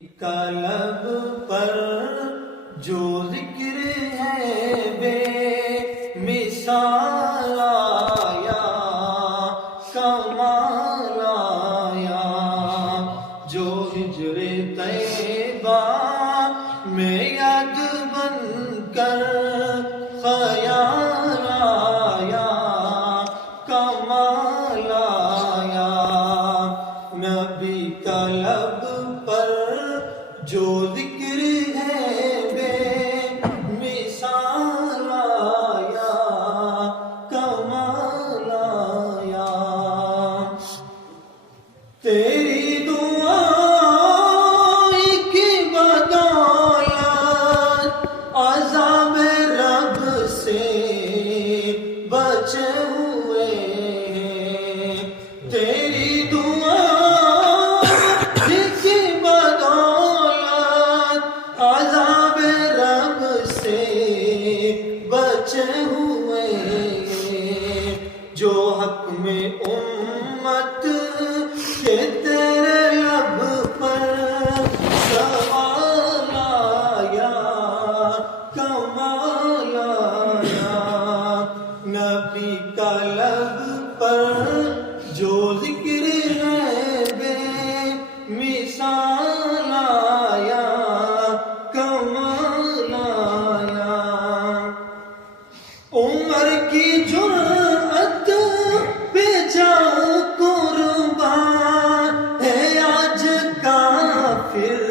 کا لب پر جو ذکر ہے بے مثال آیا، کمال آیا، جو ہجر طیبہ میں یاد بن کر خیال آیا، کمال آیا، نبی کا لب پر جو ذکر ہے بے مثال آیا، کمال آیا، تیری دعا کی بدولت عذاب رب سے بچے ہوئے ہیں، تیری دعا بچے ہوئے جو حق میں امت کے تیرے لب پر سوال آیا، کمال آیا، نبی کا لب پر جو ذکر ہے بے مثال آیا، کمال آیا، عمر کی جرأت پہ جا قربان ہے آج کافر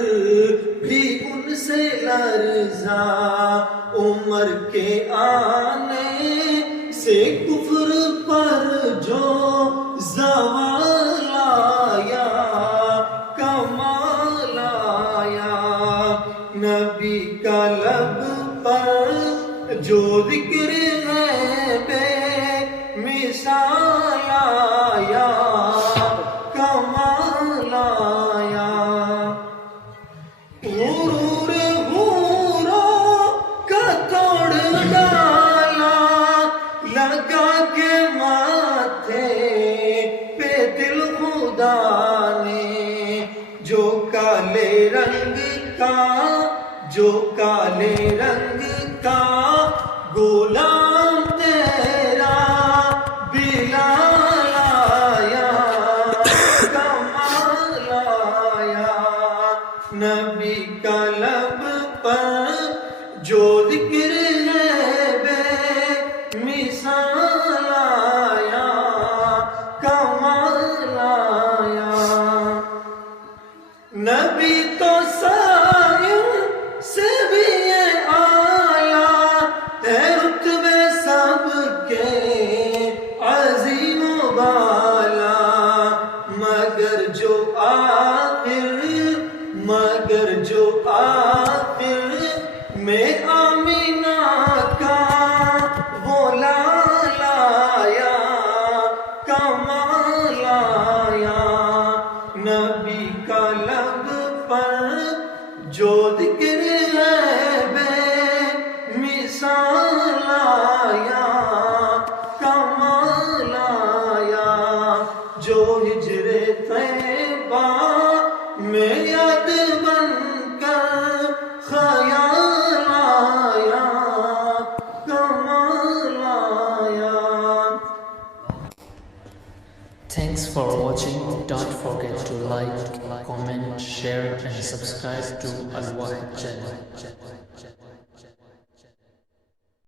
بھی ان سے لرزاں، عمر کے آنے سے کفر پر جو زوال آیا، کمال آیا، نبی کا لب پر جو ذکر ہے بے مثال آیا، کمال آیا، غرور غوروں کا توڑ ڈالا لگا کے ماتھے پہ دل خدا نے، جو کالے رنگ کا غلام تیرا بلال آیا، کمال آیا، نبی کا لب پر جو ذکر ہے بے مثال آیا، کمال آیا، نبی تو سے بھی یہ آیا ہے رتبے سب کے عظیم و بالا، مگر جو آخر میں آمینہ کا وہ لال آیا، کمال آیا، نبی کا لب پر جو ذکر ہے بے مثال آیا، کمال آیا، جو ہجر طیبہ میں یاد بن کر خیال آیا، کمال آیا۔ Thanks for watching. Don't forget to like, comment, share and subscribe to Al Wahid channel.